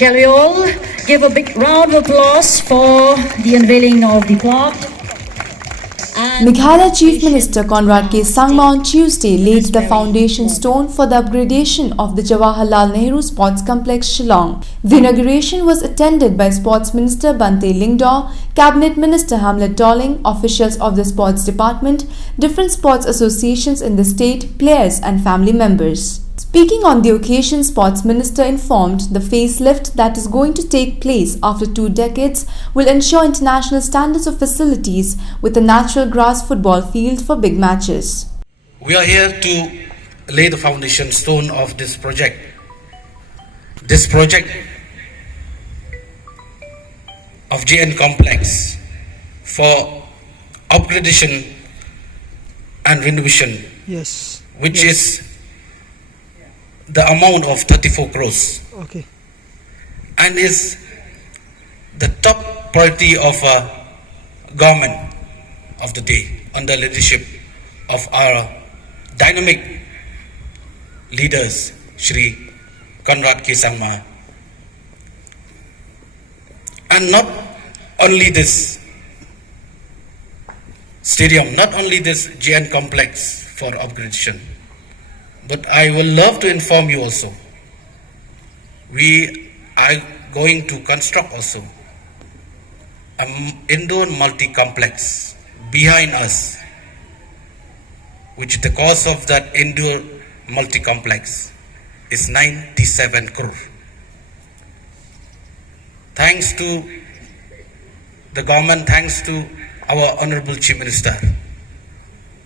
Shall we all give a big round of applause for the unveiling of the plot? Meghalaya Chief Minister Conrad K. Sangma on Tuesday laid the foundation stone for the upgradation of the Jawaharlal Nehru Sports Complex, Shillong. The inauguration was attended by Sports Minister Bante Lyngdoh, Cabinet Minister Hamlet Dolling, officials of the Sports Department, different sports associations in the state, players and family members. Speaking on the occasion, Sports Minister informed the facelift that is going to take place after 2 decades will ensure international standards of facilities with a natural grass football field for big matches. We are here to lay the foundation stone of this project. This project of JN Complex for upgradation and renovation, which is the amount of 34 crores, and is the top priority of government of the day under leadership of our dynamic leaders, Shri Conrad K. Sangma. And not only this stadium, not only this JN complex for upgradation, but I will love to inform you also, we are going to construct also an indoor multi-complex behind us, which the cost of that indoor multi-complex is 97 crore. Thanks to the government, thanks to our Honorable Chief Minister,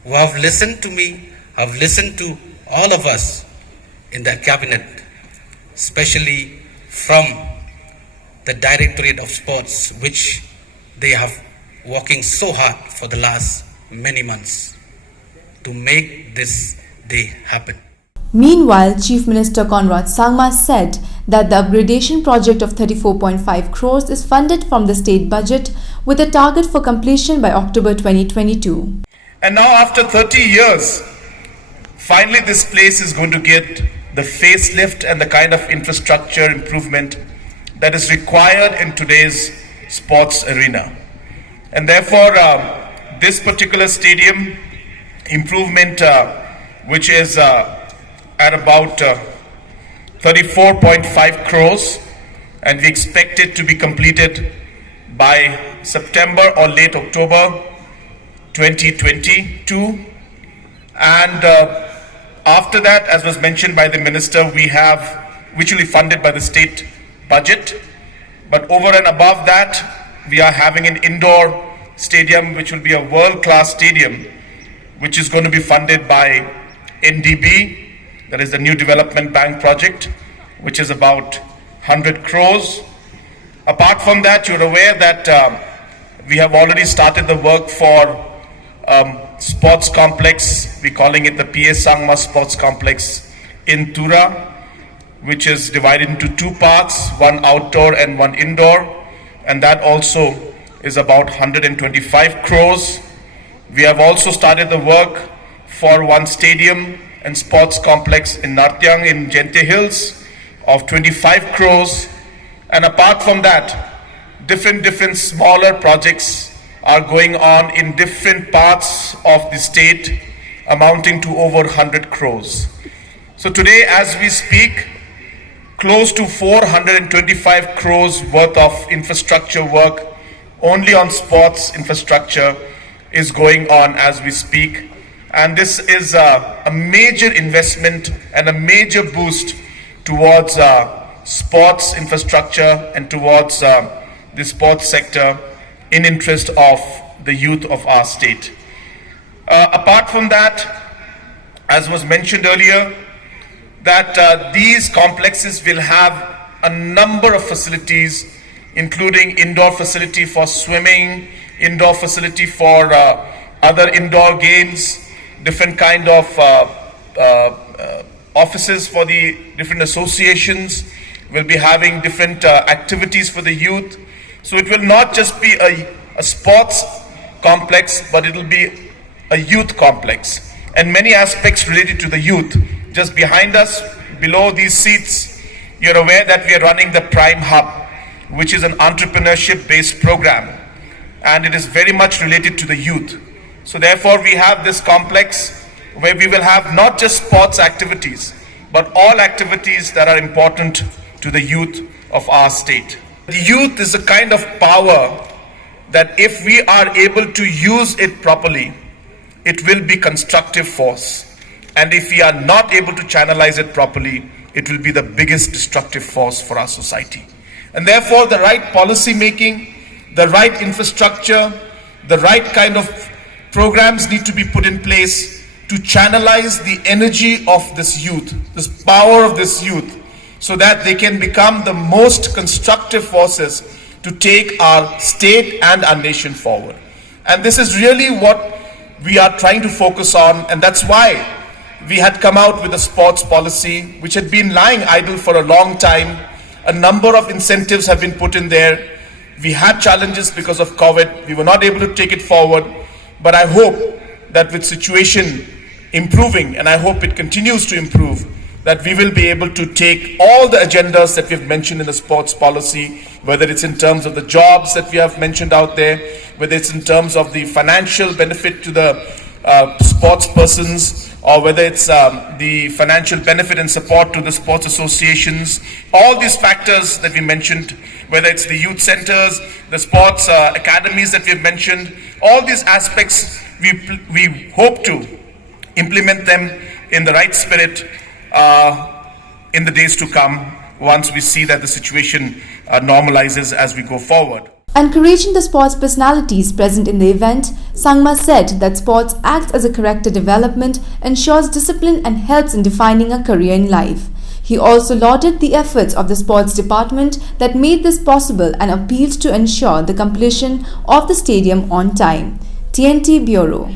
who have listened to me, have listened to all of us in the cabinet, especially from the Directorate of Sports, which they have working so hard for the last many months to make this day happen. Meanwhile, Chief Minister Conrad Sangma said that the upgradation project of 34.5 crores is funded from the state budget with a target for completion by October 2022. And now after 30 years, finally this place is going to get the facelift and the kind of infrastructure improvement that is required in today's sports arena. And therefore, this particular stadium improvement, which is at about 34.5 crores, and we expect it to be completed by September or late October 2022. And after that, as was mentioned by the minister, we have, which will be funded by the state budget. But over and above that, we are having an indoor stadium, which will be a world-class stadium, which is going to be funded by NDB, that is the New Development Bank project, which is about 100 crores. Apart from that, you're aware that we have already started the work for sports complex. We're calling it the PS Sangma Sports Complex in Tura, which is divided into 2 parts, one outdoor and one indoor, and that also is about 125 crores. We have also started the work for one stadium and sports complex in Nartyang in Gente Hills of 25 crores. And apart from that, different smaller projects are going on in different parts of the state, amounting to over 100 crores. So today, as we speak, close to 425 crores worth of infrastructure work only on sports infrastructure is going on as we speak. And this is a major investment and a major boost towards sports infrastructure and towards the sports sector in interest of the youth of our state. Apart from that, as was mentioned earlier, that these complexes will have a number of facilities, including indoor facility for swimming, indoor facility for other indoor games, different kind of offices for the different associations. We'll be having different activities for the youth. So it will not just be a sports complex, but it will be a youth complex. And many aspects related to the youth. Just behind us, below these seats, you're aware that we are running the Prime Hub, which is an entrepreneurship-based program, and it is very much related to the youth. So therefore, we have this complex where we will have not just sports activities, but all activities that are important to the youth of our state. The youth is a kind of power that if we are able to use it properly, it will be constructive force. And if we are not able to channelize it properly, it will be the biggest destructive force for our society. And therefore, the right policy making, the right infrastructure, the right kind of programs need to be put in place to channelize the energy of this youth, this power of this youth, so that they can become the most constructive forces to take our state and our nation forward. And this is really what we are trying to focus on, and that's why we had come out with a sports policy which had been lying idle for a long time. A number of incentives have been put in there. We had challenges because of COVID. We were not able to take it forward, but I hope that with situation improving, and I hope it continues to improve, that we will be able to take all the agendas that we've mentioned in the sports policy, whether it's in terms of the jobs that we have mentioned out there, whether it's in terms of the financial benefit to the sports persons, or whether it's the financial benefit and support to the sports associations, all these factors that we mentioned, whether it's the youth centers, the sports academies that we've mentioned, all these aspects, we hope to implement them in the right spirit in the days to come, once we see that the situation normalizes as we go forward. Encouraging the sports personalities present in the event, Sangma said that sports acts as a character development, ensures discipline and helps in defining a career in life. He also lauded the efforts of the sports department that made this possible and appealed to ensure the completion of the stadium on time. TNT Bureau.